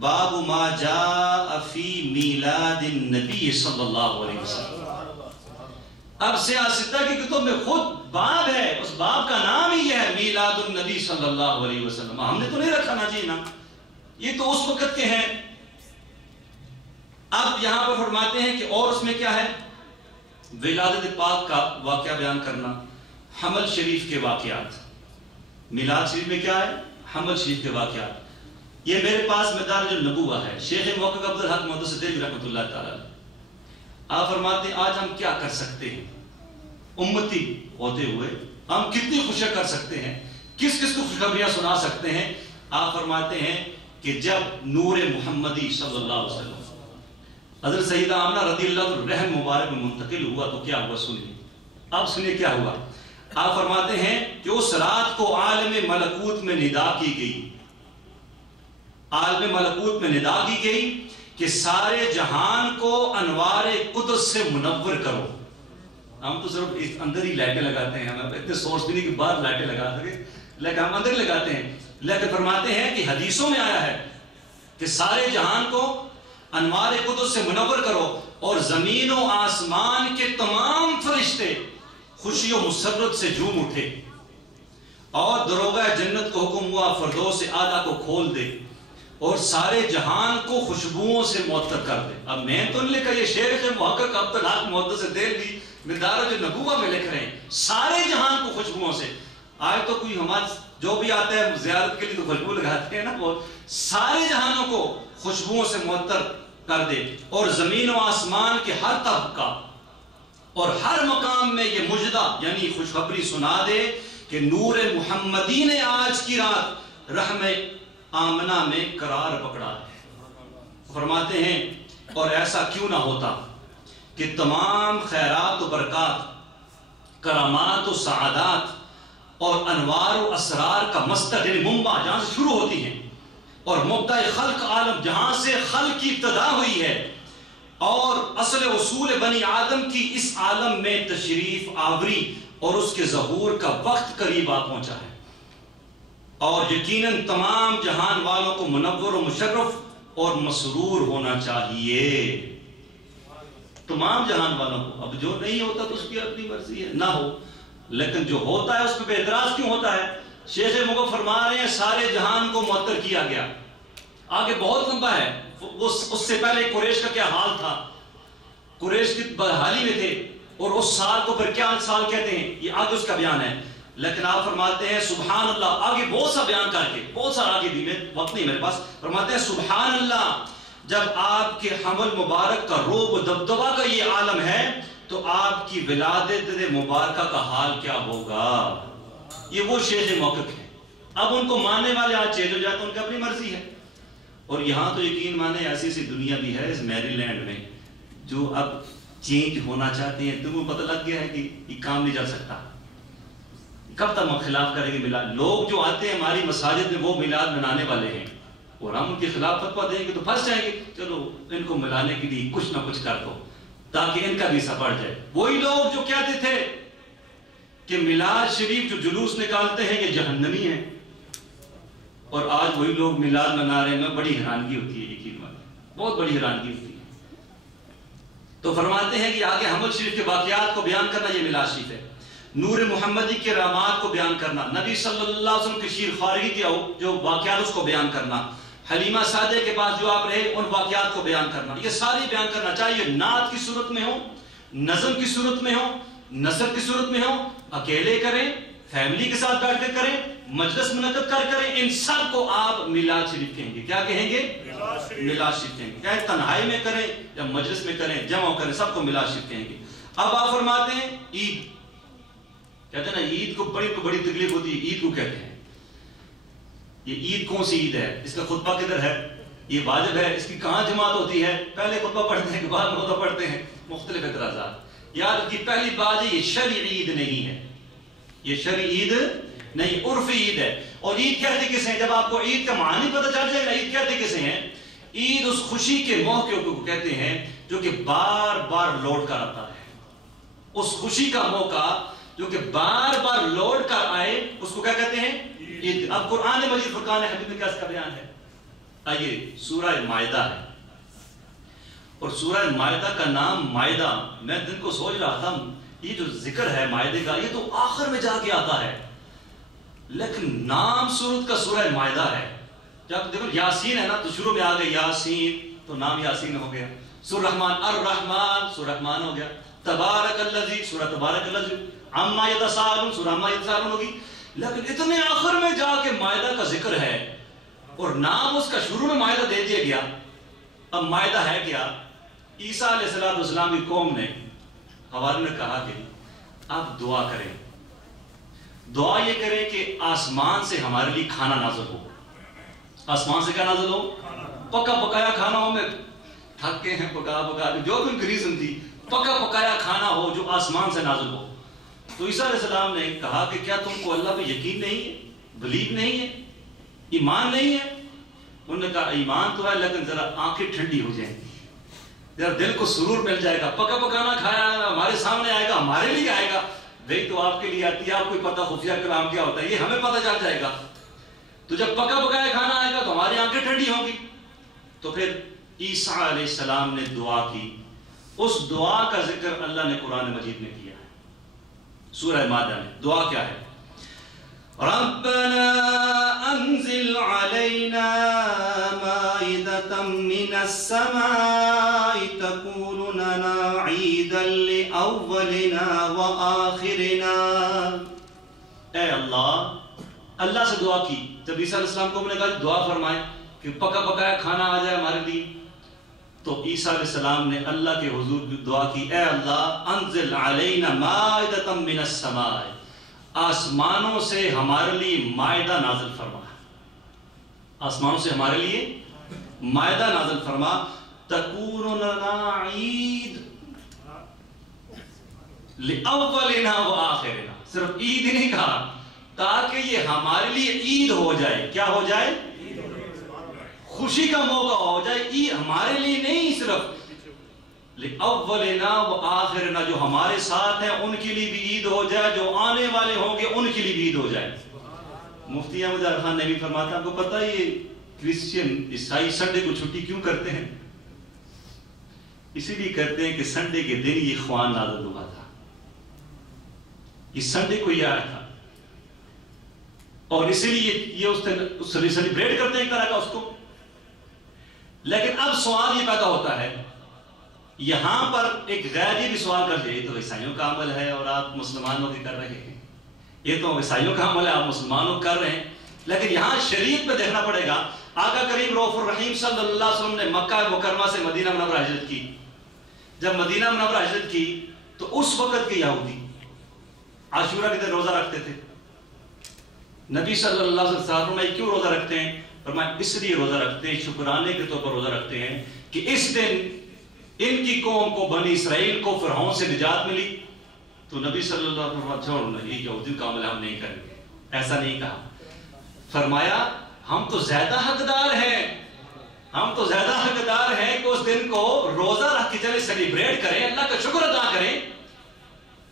باب ما جاء فی میلاد النبی صلی اللہ علیہ وسلم۔ اب سیاستہ کی کتب میں خود باب ہے، اس باب کا نام ہی ہے میلاد النبی صلی اللہ علیہ وسلم، ہم نے تو نہیں رکھا نا جی نا، یہ تو اس وقت کے ہیں۔ اب یہاں پر فرماتے ہیں کہ اور اس میں کیا ہے، ولادت پاک کا واقعہ بیان کرنا، حمل شریف کے واقعات، میلاد شریف میں کیا ہے، حمل شریف کے واقعات۔ یہ میرے پاس مدارج النبوہ ہے، شیخ محقق عبدالحق محدث دہلوی رحمۃ اللہ تعالی، آپ فرماتے ہیں آج ہم کیا کر سکتے ہیں امتی ہوتے ہوئے، ہم کتنی خوشیاں کر سکتے ہیں، کس کس کو خوشخبریاں سنا سکتے ہیں، آپ فرماتے ہیں کہ جب نور محمدی صلی اللہ علیہ وسلم حضرت سیدہ آمنہ رضی اللہ عنہ رحم مبارک میں منتقل ہوا تو کیا ہوا سنیے. اب سنیے کیا ہوا. آپ فرماتے ہیں کہ اس رات کو عالم ملکوت میں ندا کی گئی. عالم ملکوت میں ندا کی گئی کہ سارے جہان کو انوار قدس سے منور کرو. ہم تو صرف اس اندر ہی لائٹیں لگاتے ہیں, ہم اتنے سورس بھی نہیں کہ باہر لائٹیں لگا سکے, لیکن ہم اندر ہی لگاتے ہیں. لیکن فرماتے ہیں کہ حدیثوں میں آیا ہے کہ سارے جہان کو انوار قدس سے منور کرو, اور زمین و آسمان کے تمام فرشتے خوشی و مسرت سے جھوم اٹھے, اور دروغہ جنت کو حکم ہوا فردوس اعلیٰ کو کھول دے اور سارے جہان کو خوشبوؤں سے معطر کر دے. اب میں تو نہیں لکھا, یہ شیخ محقق عبدالحق محدث دہلوی مدارج النبوہ میں لکھ رہے ہیں سارے جہان کو خوشبوؤں سے. آج تو کوئی ہمارا جو بھی آتا ہے زیارت کے لیے تو خوشبو لگاتے ہیں نا, وہ سارے جہانوں کو خوشبوؤں سے معطر کر دے, اور زمین و آسمان کے ہر طبقہ اور ہر مقام میں یہ مجدہ یعنی خوشخبری سنا دے کہ نور محمدی نے آج کی رات رحم آمنہ میں قرار پکڑا ہے. فرماتے ہیں اور ایسا کیوں نہ ہوتا کہ تمام خیرات و برکات, کرامات و سعادات اور انوار و اسرار کا مصدر یعنی منبع جہاں سے شروع ہوتی ہیں, اور مبدأ خلق عالم جہاں سے خلق کی ابتدا ہوئی ہے, اور اصل اصول بنی آدم کی اس عالم میں تشریف آوری اور اس کے ظہور کا وقت قریب آ پہنچا ہے. اور یقیناً تمام جہان والوں کو منور و مشرف اور مسرور ہونا چاہیے. تمام جہان والوں کو. اب جو نہیں ہوتا تو اس کی اپنی مرضی ہے, نہ ہو, لیکن جو ہوتا ہے اس پہ اعتراض کیوں ہوتا ہے؟ شیخ مغل فرما رہے ہیں سارے جہان کو معطر کیا گیا. آگے بہت لمبا ہے, اس سے پہلے قریش کا کیا حال تھا, قریش کی بدحالی میں تھے, اور اس سال کو پھر کیا سال کہتے ہیں, یہ آگے اس کا بیان ہے. لیکن آپ فرماتے ہیں سبحان اللہ, آگے بہت سا بیان کر کے بہت سا آگے بھی, میں وقت نہیں میرے پاس, فرماتے ہیں سبحان اللہ, جب آپ کے حمل مبارک کا روب و دبدبہ کا یہ عالم ہے تو آپ کی ولادت مبارکہ کا حال کیا ہوگا. یہ وہ شیخ موقف ہے. اب ان کو ماننے والے آج چینج ہو جاتے ہیں, ان کی اپنی مرضی ہے. اور یہاں تو یقین مانے ایسی سی دنیا بھی ہے اس میری لینڈ میں جو اب چینج ہونا چاہتے ہیں. تمہیں پتہ لگ گیا ہے کہ یہ کام نہیں چل سکتا, کب تک ہم خلاف کریں گے میلاد. لوگ جو آتے ہیں ہماری مساجد میں وہ میلاد منانے والے ہیں, اور ہم ان کے خلاف فتویٰ دیں گے تو پھنس جائیں گے. چلو ان کو ملانے کے لیے کچھ نہ کچھ کر دو تاکہ ان کا بھی حصہ بڑھ جائے. وہی لوگ جو کہتے تھے کہ میلاد شریف جو جلوس نکالتے ہیں یہ جہنمی ہیں, اور آج وہی لوگ میلاد منا رہے ہیں. بڑی حیرانگی ہوتی ہے, یقین مانیں بہت بڑی حیرانگی ہوتی ہے. تو فرماتے ہیں کہ آگے حمل شریف کے واقعات کو بیان کرنا یہ میلاد شریف ہے. نور محمدی کے رحمات کو بیان کرنا, نبی صلی اللہ علیہ وسلم کی شیر خارگی کے جو واقعات اس کو بیان کرنا, حلیمہ سعدیہ کے پاس جو آپ رہے ان واقعات کو بیان کرنا, یہ ساری بیان کرنا چاہیے. نعت کی صورت میں ہو, نظم کی صورت میں ہو, نثر کی صورت میں ہو, اکیلے کریں, فیملی کے ساتھ بیٹھ کر کریں, مجلس منعقد کر کریں, ان سب کو آپ میلاد شریف کہیں گے. کیا کہیں گے؟ میلاد شریف کہیں گے. چاہے تنہائی میں کریں یا مجلس میں کریں, جمع کریں, سب کو میلاد شریف کہیں گے. اب آپ فرماتے ہیں عید, کہتے ہیں نا عید کو بڑی تکلیف ہوتی ہے. عید کو کہتے ہیں یہ عید کون سی عید ہے, اس کا خطبہ کدھر ہے, یہ واجب ہے, اس کی کہاں جماعت ہوتی ہے, پہلے خطبہ پڑھتے ہیں کہ بعد میں خطبہ پڑھتے ہیں, مختلف اعتراضات. یاد کی پہلی بات ہے یہ شرعی عید نہیں ہے, یہ شرعی عید نہیں, عرفی عید ہے. اور عید کہتے کسے ہیں؟ جب آپ کو عید کا معنی پتہ چل جائے گا عید کہتے کسے ہیں. عید اس خوشی کے موقع کو کہتے ہیں جو کہ بار بار لوٹ کر آتا ہے. اس خوشی کا موقع جو کہ بار بار لوٹ کر آئے اس کو کیا کہتے ہیں؟ عید. اب قرآن مجید فرقان حمید میں کیا اس کا بیان ہے؟ آئیے سورہ مائدہ ہے, اور سورہ مائدہ کا نام مائدہ, میں دن کو سوچ رہا تھا یہ جو ذکر ہے مائدے کا یہ تو آخر میں جا کے آتا ہے, لیکن نام سورت کا سورہ مائدہ ہے. جب دیکھو یاسین ہے نا تو شروع میں آ گئے یاسین تو نام یاسین ہو گیا. سورہ رحمان الرحمن سورہ رحمان ہو گیا. تبارک الذی سورہ تبارک الذی, عما یتساءلون سورہ عما یتساءلون ہوگی. لیکن اتنے آخر میں جا کے مائدہ کا ذکر ہے اور نام اس کا شروع میں مائدہ دے دیا گیا. اب مائدہ ہے کیا؟ عیسیٰ علیہ السلام کی قوم نے حواری نے کہا کہ آپ دعا کریں, دعا یہ کریں کہ آسمان سے ہمارے لیے کھانا نازل ہو. آسمان سے کیا نازل ہو؟ پکا پکایا کھانا ہو. میں تھکے ہیں پکا پکا کے، جو بھی ان کی ریزن تھی، پکا پکایا کھانا ہو جو آسمان سے نازل ہو. تو عیسیٰ علیہ السلام نے کہا کہ کیا تم کو اللہ پہ یقین نہیں ہے، بلیو نہیں ہے، ایمان نہیں ہے؟ انہوں نے کہا ایمان تو ہے لیکن ذرا آنکھیں ٹھنڈی ہو جائیں گی، ذرا دل کو سرور مل جائے گا. پکا پکانا کھایا ہمارے سامنے آئے گا، ہمارے لیے آئے گا. بھائی تو آپ کے لیے آتی ہے، آپ کو پتا خفیہ کلام کیا ہوتا ہے، یہ ہمیں پتہ چل جائے گا. تو جب پکا پکایا کھانا آئے گا تو ہماری آنکھیں ٹھنڈی ہوں گی. تو پھر عیسیٰ علیہ السلام نے دعا کی. اس دعا کا ذکر اللہ نے قرآن مجید میں کیا ہے سورہ مائدہ میں. دعا کیا ہے؟ ربنا انزل علینا مائدة من السماء تكون لنا عيدا لأولنا وآخرنا. اے اللہ سے دعا کی. جب عیسیٰ علیہ السلام کو ہم نے کہا دعا فرمائے کہ پکا پکایا کھانا آ جائے ہمارے لیے، تو عیسیٰ علیہ السلام نے اللہ کے حضور دعا کی، اے اللہ انزل علینا مائدة من السماء، آسمانوں سے ہمارے لیے مائدہ نازل فرما. آسمانوں سے ہمارے لیے مائدہ نازل فرما. تکون لنا عید لأولنا وآخرنا. صرف عید ہی نہیں کہا، تاکہ یہ ہمارے لیے عید ہو جائے. کیا ہو جائے؟ خوشی کا موقع ہو جائے. عید ہمارے لیے نہیں، صرف لأولنا وآخرنا، جو ہمارے ساتھ ہیں ان کے لیے بھی عید ہو جائے، جو آنے والے ہوں گے ان کے لیے بھی عید ہو جائے. مفتی احمد یار خان نے بھی فرماتا، آپ کو پتہ ہے یہ کرسچین عیسائی سنڈے کو چھٹی کیوں کرتے ہیں؟ اسی لیے کرتے ہیں کہ سنڈے کے دن یہ خوان نازل ہوا تھا، یہ سنڈے کو یہ آیا تھا، اور اسی لیے یہ اس سے سیلیبریٹ کرتے ہیں ایک طرح کا اس کو. لیکن اب سوال یہ پیدا ہوتا ہے، یہاں پر ایک غیر یہ بھی سوال کر دے، تو عیسائیوں کا عمل ہے اور آپ مسلمانوں کی کر رہے ہیں. یہ تو عیسائیوں کا عمل ہے، آپ مسلمانوں کر رہے ہیں. لیکن یہاں شریعت میں دیکھنا پڑے گا. آقا کریم رؤوف الرحیم صلی اللہ علیہ وسلم نے مکہ مکرمہ سے مدینہ منورہ ہجرت کی. جب مدینہ منورہ ہجرت کی تو اس وقت کے یہودی عاشورہ کے دن روزہ رکھتے تھے. نبی صلی اللہ علیہ وسلم میں کیوں روزہ رکھتے ہیں؟ فرمایا اس لیے روزہ رکھتے ہیں، شکرانے کے طور پر روزہ رکھتے ہیں کہ اس دن ان کی قوم کو، بنی اسرائیل کو فرعون سے نجات ملی. تو نبی صلی اللہ علیہ وسلم چھوڑ یہ یہودی کا عمل ہم نہیں کریں گے. ایسا نہیں کہا. فرمایا ہم تو زیادہ حقدار ہیں، ہم تو زیادہ حقدار ہیں کہ اس دن کو روزہ رکھ کے چلے سیلیبریٹ کریں، اللہ کا شکر ادا کریں.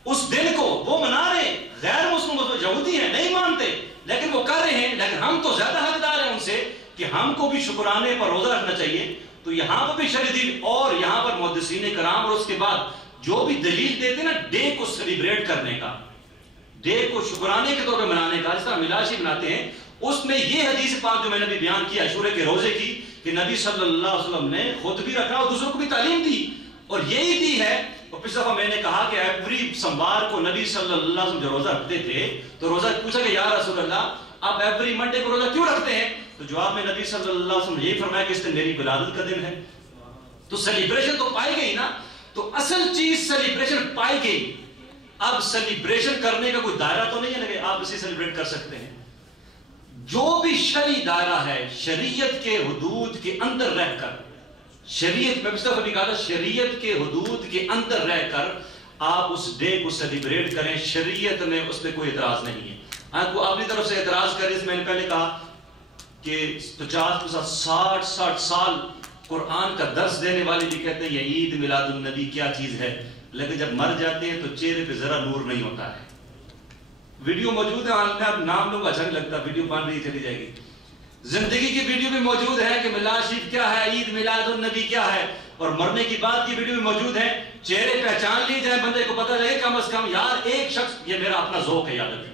اس دن کو وہ منا رہے ہیں. غیر مسلم یہودی ہیں، نہیں مانتے، لیکن وہ کر رہے ہیں. لیکن ہم تو زیادہ حقدار ہیں ان سے کہ ہم کو بھی شکرانے پر روزہ رکھنا چاہیے. تو یہاں پر بھی شریعت اور یہاں پر محدثین کرام اور اس کے بعد جو بھی دلیل دیتے نا ڈے کو سیلیبریٹ کرنے کا، ڈے کو شکرانے کے طور پہ منانے کا، جس طرح میلاشی مناتے ہیں، اس میں یہ حدیث پاک جو میں نے بھی بیان کیا عاشورہ کے روزے کی، کہ نبی صلی اللہ علیہ وسلم نے خود بھی رکھا اور دوسروں کو بھی تعلیم دی. اور یہی دی ہے. اور پچھلی دفعہ میں نے کہا کہ ایوری سوموار کو نبی صلی اللہ علیہ وسلم جو روزہ رکھتے تھے تو روزہ پوچھا کہ یا رسول اللہ آپ ایوری منڈے کو روزہ کیوں رکھتے ہیں؟ تو جواب میں نبی صلی اللہ علیہ وسلم نے یہی فرمایا کہ اس دن میری ولادت کا دن ہے. تو سیلیبریشن تو پائی گئی نا. تو اصل چیز سیلیبریشن پائی گئی. اب سیلیبریشن کرنے کا کوئی دائرہ تو نہیں ہے کہ آپ اسے سیلیبریٹ کر سکتے ہیں. جو بھی شرعی دائرہ ہے، شریعت کے حدود کے اندر رہ کر، شریعت میں پچھلے دفعہ بھی کہا تھا، شریعت کے حدود کے اندر رہ کر آپ اس ڈے کو سیلیبریٹ کریں. شریعت میں اس پہ کوئی اعتراض نہیں ہے. آپ کو اپنی طرف سے اعتراض کریں. میں نے پہلے کہا کہ 50-60 سال قرآن کا درس دینے والے بھی کہتے ہیں یہ عید میلاد النبی کیا چیز ہے، لیکن جب مر جاتے ہیں تو چہرے پہ ذرا نور نہیں ہوتا ہے. ویڈیو موجود ہے، اب نام لوگ اچھا نہیں لگتا، ویڈیو بن رہی چلی جائے گی. زندگی کی ویڈیو بھی موجود ہے کہ میلاد شریف کیا ہے، عید میلاد النبی کیا ہے، اور مرنے کی بعد کی ویڈیو بھی موجود ہے. چہرے پہچان لی جائے، بندے کو پتہ چلے کم از کم یار ایک شخص، یہ میرا اپنا ذوق ہے، یاد رکھیں،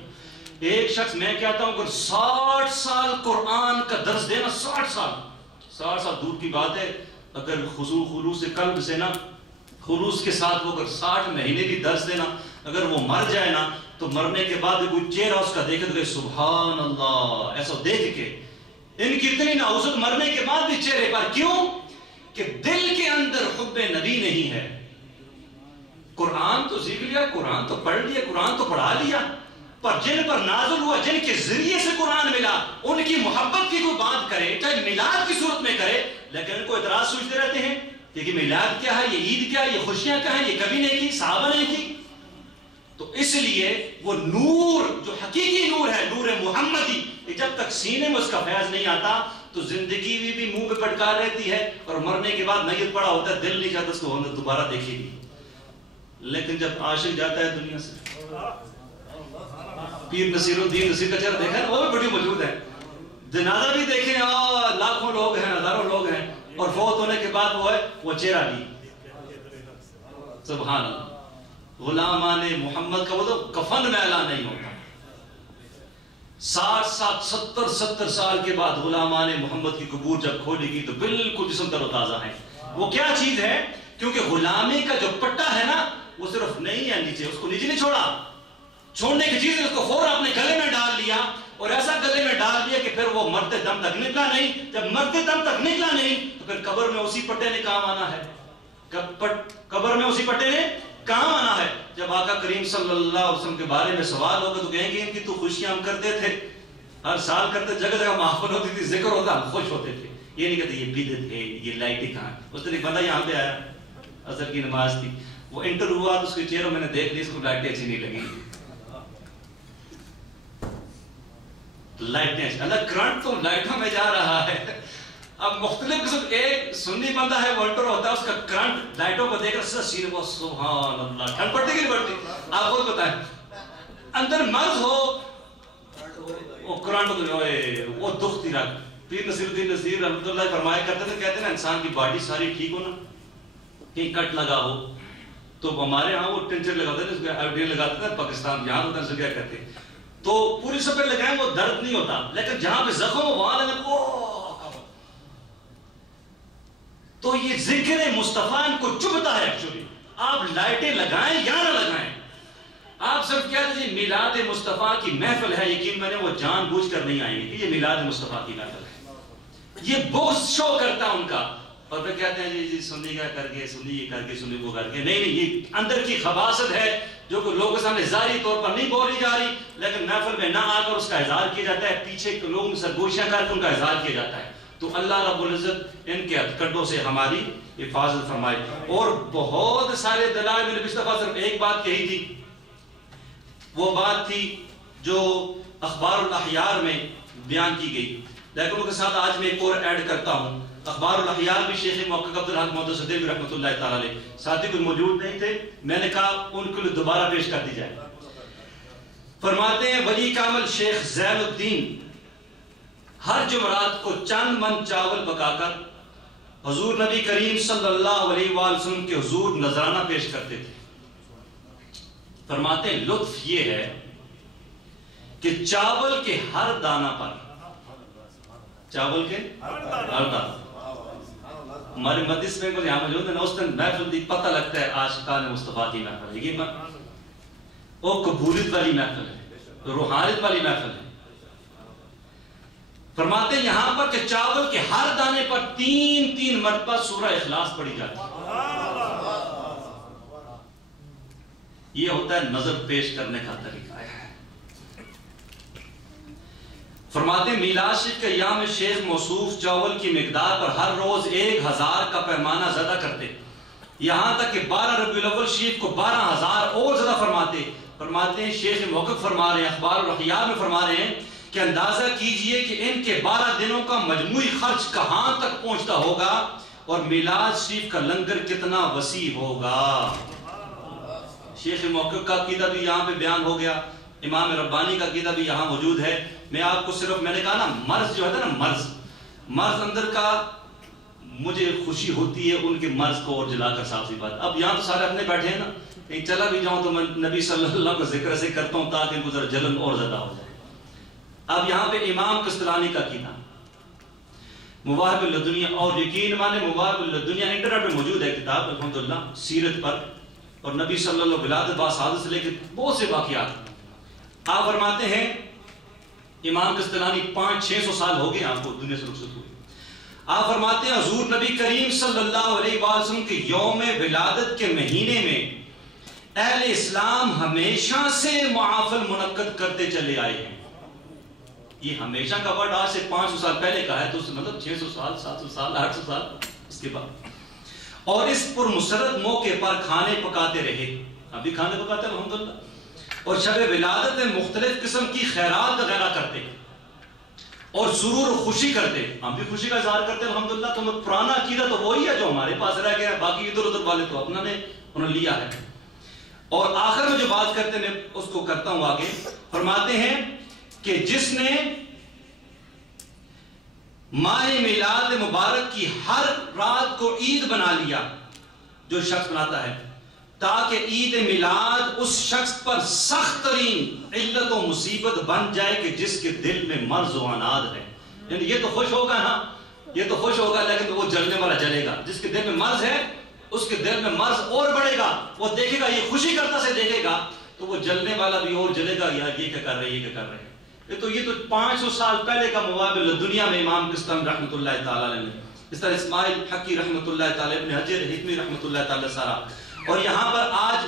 ایک شخص میں کہتا ہوں کہ 60 سال قرآن کا درس دینا، 60 سال دور کی بات ہے. اگر خلوص قلب سے نا، خلوص کے ساتھ وہ اگر 60 مہینے بھی درس دینا، اگر وہ مر جائے نا تو مرنے کے بعد کوئی چہرہ اس کا دیکھے تو سبحان اللہ، ایسا دیکھ کے ان کی اتنی نعوذت مرنے کے بعد بھی چہرے پر. کیوں؟ کہ دل کے اندر حب نبی نہیں ہے. قرآن تو سیکھ لیا، قرآن تو پڑھ لیا، قرآن تو پڑھا لیا، پر جن پر نازل ہوا، جن کے ذریعے سے قرآن ملا، ان کی محبت کی کوئی بات کرے، چاہے میلاد کی صورت میں کرے، لیکن ان کو اعتراض سوچتے رہتے ہیں کہ میلاد کیا ہے، یہ عید کیا ہے، یہ خوشیاں کیا ہیں، یہ کبھی نہیں کی، صحابہ نہیں کی۔ تو اس لیے وہ نور جو حقیقی نور ہے، نور محمدی، کہ جب تک سینے میں اس کا فیض نہیں آتا تو زندگی بھی منہ پہ پٹکا رہتی ہے، اور مرنے کے بعد میت پڑا ہوتا ہے، دل نہیں چاہتا اس کو دوبارہ دیکھے گی۔ لیکن جب عاشق جاتا ہے دنیا سے، پیر نصیر الدین نصیر کا چہرہ دیکھا ہے، وہ بھی بڑی موجود ہے، جنازہ بھی دیکھیں، لاکھوں لوگ ہیں، ہزاروں لوگ ہیں، اور فوت ہونے کے بعد وہ چہرہ بھی، سبحان اللہ۔ غلامان محمد کا وہ تو کفن میں اعلان نہیں ہوتا۔ 60 سال کے بعد غلامان محمد کی قبور جب کھولے گی تو بالکل جسم تر و تازہ ہے۔ وہ کیا چیز ہے؟ کیونکہ غلامی کا جو پٹا ہے نا، وہ صرف نہیں ہے نیچے، اس کو نیچے نہیں چھوڑا، چھوڑنے کی چیز اس کو فوراً اپنے گلے میں ڈال لیا، اور ایسا گلے میں ڈال دیا کہ پھر وہ مرتے دم تک نکلا نہیں۔ جب مرتے دم تک نکلا نہیں تو پھر قبر میں اسی پٹے نے کام آنا ہے، قبر میں اسی پٹے نے کام آنا ہے۔ جب آقا کریم صلی اللہ علیہ وسلم کے بارے میں سوال ہوگا تو کہیں گے ان کی تو خوشیاں ہم کرتے تھے، ہر سال کرتے، جگہ جگہ محفل ہوتی تھی، ذکر ہوتا، ہم خوش ہوتے تھے۔ یہ نہیں کہتے یہ بدعت ہے، یہ لائٹیں کہاں۔ اس دن ایک بندہ یہاں پہ آیا، عصر کی نماز تھی، وہ انٹر ہوا تو اس کے چہروں میں نے دیکھ لی، اس کو لائٹیں اچھی نہیں لگی۔ لائٹیں، اللہ کرنٹ تو لائٹوں میں جا رہا ہے۔ اب مختلف قسم، ایک سنی بندہ ہے وہ انٹر ہوتا ہے، اس کا کرنٹ لائٹوں کو دیکھ کر سینے کو سبحان اللہ، ٹھنڈ پڑتی کہ نہیں پڑتی؟ آپ خود بتائیں، اندر مرض ہو وہ کرنٹ وہ دکھتی رکھ۔ پیر نصیر الدین نصیر رحمۃ اللہ فرمایا کرتے تھے، کہتے ہیں نا انسان کی باڈی ساری ٹھیک ہو نا، کہیں کٹ لگا ہو تو ہمارے ہاں وہ ٹینچر لگاتے ہیں، اس کو آئیوڈین لگاتے ہیں، پاکستان یہاں ہوتا ہے، اس کو کیا کہتے ہیں، تو پوری سب پہ لگائیں وہ درد نہیں ہوتا، لیکن جہاں پہ زخم ہو وہاں لگا تو یہ ذکر مصطفیٰ کو چبھتا ہے۔ ایکچولی آپ لائٹیں لگائیں یا نہ لگائیں، آپ صرف کہہ دیجیے میلاد مصطفیٰ کی محفل ہے، یقین میں نے وہ جان بوجھ کر نہیں آئیں گے کہ یہ میلاد مصطفیٰ کی محفل ہے، یہ بغض شو کرتا ہے ان کا، اور پھر کہتے ہیں جی سنی کا کر کے، سنی یہ کر کے، سنی وہ کر کے۔ نہیں، یہ اندر کی خباثت ہے جو کہ لوگوں کے سامنے ظاہری طور پر نہیں بولی جا رہی، لیکن محفل میں نہ آ کر اس کا اظہار کیا جاتا ہے، پیچھے کے لوگوں سے گوشیاں کر کے ان کا اظہار کیا جاتا ہے۔ تو اللہ رب العزت ان کے ہتھکنڈوں سے ہماری حفاظت فرمائے۔ اور بہت سارے دلائل، میں نے پچھلی دفعہ صرف ایک بات کہی تھی، وہ بات تھی جو اخبار الاحیار میں بیان کی گئی، لیکن ان کے ساتھ آج میں ایک اور ایڈ کرتا ہوں۔ اخبار الاحیار بھی شیخ محقق عبدالحق محمد صدیق رحمۃ اللہ تعالی علیہ، ساتھی کوئی موجود نہیں تھے، میں نے کہا ان کو دوبارہ پیش کر دی جائے۔ فرماتے ہیں ولی کامل شیخ زین الدین ہر جمعرات کو چند من چاول پکا کر حضور نبی کریم صلی اللہ علیہ وآلہ وسلم کے حضور نذرانہ پیش کرتے تھے۔ فرماتے ہیں لطف یہ ہے کہ چاول کے ہر دانہ پر، چاول کے ہر دانہ، ہمارے مدرس میں کو یہاں موجود ہے نا، اس دن محفل دی پتہ لگتا ہے عاشقان مصطفیٰ کی محفل ہے، یہ وہ قبولیت والی محفل ہے، روحانیت والی محفل ہے۔ فرماتے ہیں یہاں پر کہ چاول کے ہر دانے پر 3 مرتبہ سورہ اخلاص پڑھی جاتی ہے۔ یہ ہوتا ہے نظر پیش کرنے کا طریقہ ہے۔ فرماتے ہیں میلاد شریف کے ایام میں شیخ موصوف چاول کی مقدار پر ہر روز 1000 کا پیمانہ زیادہ کرتے، یہاں تک کہ 12 ربیع الاول شریف کو 12000 اور زیادہ فرماتے ہیں شیخ موقف فرما رہے ہیں، اخبار الاحیار میں فرما رہے ہیں کہ اندازہ کیجئے کہ ان کے 12 دنوں کا مجموعی خرچ کہاں تک پہنچتا ہوگا، اور میلاد شریف کا لنگر کتنا وسیع ہوگا۔ شیخ موقف کا عقیدہ بھی یہاں پہ بیان ہو گیا، امام ربانی کا عقیدہ بھی یہاں موجود ہے۔ میں آپ کو صرف، میں نے کہا نا مرض جو ہے نا، مرض اندر کا، مجھے خوشی ہوتی ہے ان کے مرض کو اور جلا کر صاف سی بات۔ اب یہاں تو سارے اپنے بیٹھے ہیں نا، کہیں چلا بھی جاؤں تو میں نبی صلی اللہ علیہ وسلم کا ذکر سے کرتا ہوں تاکہ ان کو ذرا جلن اور زیادہ ہو جائے۔ اب یہاں پہ امام قسطلانی کا عقیدہ، مواہب اللدنیہ، اور یقین مانے مواہب اللدنیہ انٹرنیٹ پہ موجود ہے کتاب الحمدللہ سیرت پر، اور نبی صلی اللہ علیہ وسلم ولادت باصادت سے لے کے بہت سے واقعات۔ آپ فرماتے ہیں امام قسطلانی 500-600 سال ہو گئے آپ کو دنیا سے رخصت ہوئے۔ آپ فرماتے ہیں حضور نبی کریم صلی اللہ علیہ وآلہ وسلم کے یوم ولادت کے مہینے میں اہل اسلام ہمیشہ سے محافل منعقد کرتے چلے آئے ہیں. یہ ہمیشہ کا ورڈ آج سے 500 سال پہلے کا ہے، تو اس سے مطلب 600 سال 700 سال 800 سال اس کے بعد. اور اس پر مسرت موقع پر کھانے پکاتے رہے، ابھی کھانے پکاتے ہیں الحمدللہ. اور شب ولادت میں مختلف قسم کی خیرات وغیرہ کرتے اور سرور و خوشی کرتے. ہم بھی خوشی کا اظہار کرتے ہیں الحمدللہ. تو پرانا عقیدہ تو وہی ہے جو ہمارے پاس رہ گیا، باقی ادھر ادھر والے تو اپنا نے انہوں نے لیا ہے. اور آخر میں جو بات کرتے ہیں میں اس کو کرتا ہوں آگے. فرماتے ہیں کہ جس نے ماہ میلاد مبارک کی ہر رات کو عید بنا لیا، جو شخص بناتا ہے تاکہ عید میلاد اس شخص پر سخت ترین علت و مصیبت بن جائے کہ جس کے دل میں مرض و عناد ہے. یعنی یہ تو خوش ہوگا نا، یہ تو خوش ہوگا، لیکن وہ جلنے والا جلے گا. جس کے دل میں مرض ہے اس کے دل میں مرض اور بڑھے گا. وہ دیکھے گا، یہ خوشی کرتا سے دیکھے گا تو وہ جلنے والا بھی اور جلے گا. یار یہ کیا کر رہے ہیں، یہ کیا کر رہے ہیں. یہ تو 500 سال پہلے کا موابل دنیا میں امام کستان رحمۃ اللہ تعالی نے، اس طرح اسماعیل حقی رحمۃ اللہ تعالی، ابن حجر حکمی رحمۃ اللہ تعالی سارا. اور یہاں پر آج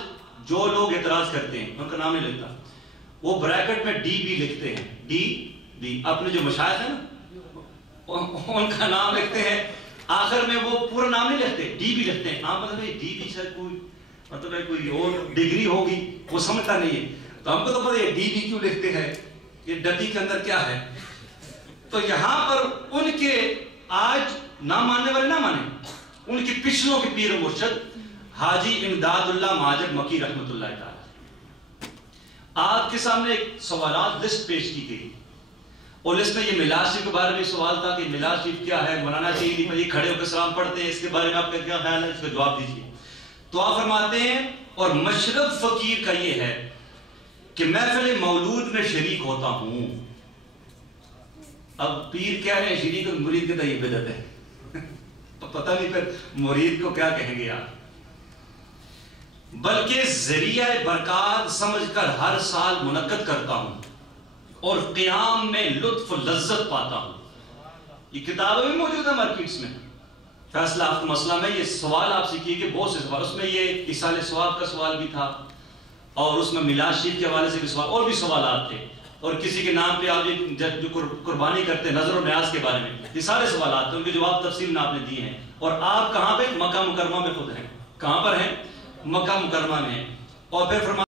جو لوگ اعتراض کرتے ہیں، ان کا نام نہیں لکھتا، وہ بریکٹ میں ڈی بی لکھتے ہیں. ڈی بی اپنے جو مشائخ ہیں نا ان کا نام لکھتے ہیں، آخر میں وہ پورا نام نہیں لکھتے، ڈی بی لکھتے ہیں. مطلب ڈی بی شاید کوئی مطلب ہے کوئی اور ڈگری ہوگی، وہ سمجھتا نہیں ہے. تو ہم کو تو پتہ ہے ڈی بی کیوں لکھتے ہیں، یہ ڈٹی کے اندر کیا ہے. تو یہاں پر ان کے آج نہ ماننے والے نہ مانے، ان کے پچھلوں کے پیر و مرشد حاجی امداد اللہ مہاجر مکی رحمۃ اللہ تعالی. آپ کے سامنے ایک سوالات لسٹ پیش کی گئی، اور لسٹ میں یہ میلاد شریف کے بارے میں سوال تھا کہ میلاد شریف کیا ہے، منانا چاہیے نہیں. یہ کھڑے ہو کے سلام پڑھتے ہیں، اس کے بارے میں آپ کا کیا خیال ہے، اس کا جواب دیجیے. تو آپ فرماتے ہیں اور مشرب فقیر کا یہ ہے کہ محفل مولود میں شریک ہوتا ہوں. اب پیر کہہ رہے ہیں شریک، اور مرید کہتا ہے یہ بدعت ہے. پتہ نہیں پھر مرید کو کیا کہیں گے آپ. بلکہ ذریعہ برکات سمجھ کر ہر سال منعقد کرتا ہوں اور قیام میں لطف و لذت پاتا ہوں. یہ کتابیں بھی موجود ہیں مارکیٹس میں، فیصلہ آپ مسئلہ میں. یہ سوال آپ سے کیے کہ بہت سے سوال، اس میں یہ اصال ثواب کا سوال بھی تھا، اور اس میں میلاد شریف کے حوالے سے بھی سوال، اور بھی سوالات تھے. اور کسی کے نام پہ آپ جو قربانی کرتے ہیں نظر و نیاز کے بارے میں، یہ سارے سوالات تھے، ان کے جواب تفصیل میں آپ نے دیے ہیں. اور آپ کہاں پہ؟ مکہ مکرمہ میں خود ہیں. کہاں پر ہیں؟ مکہ مکرمہ میں. اور پھر فرمایا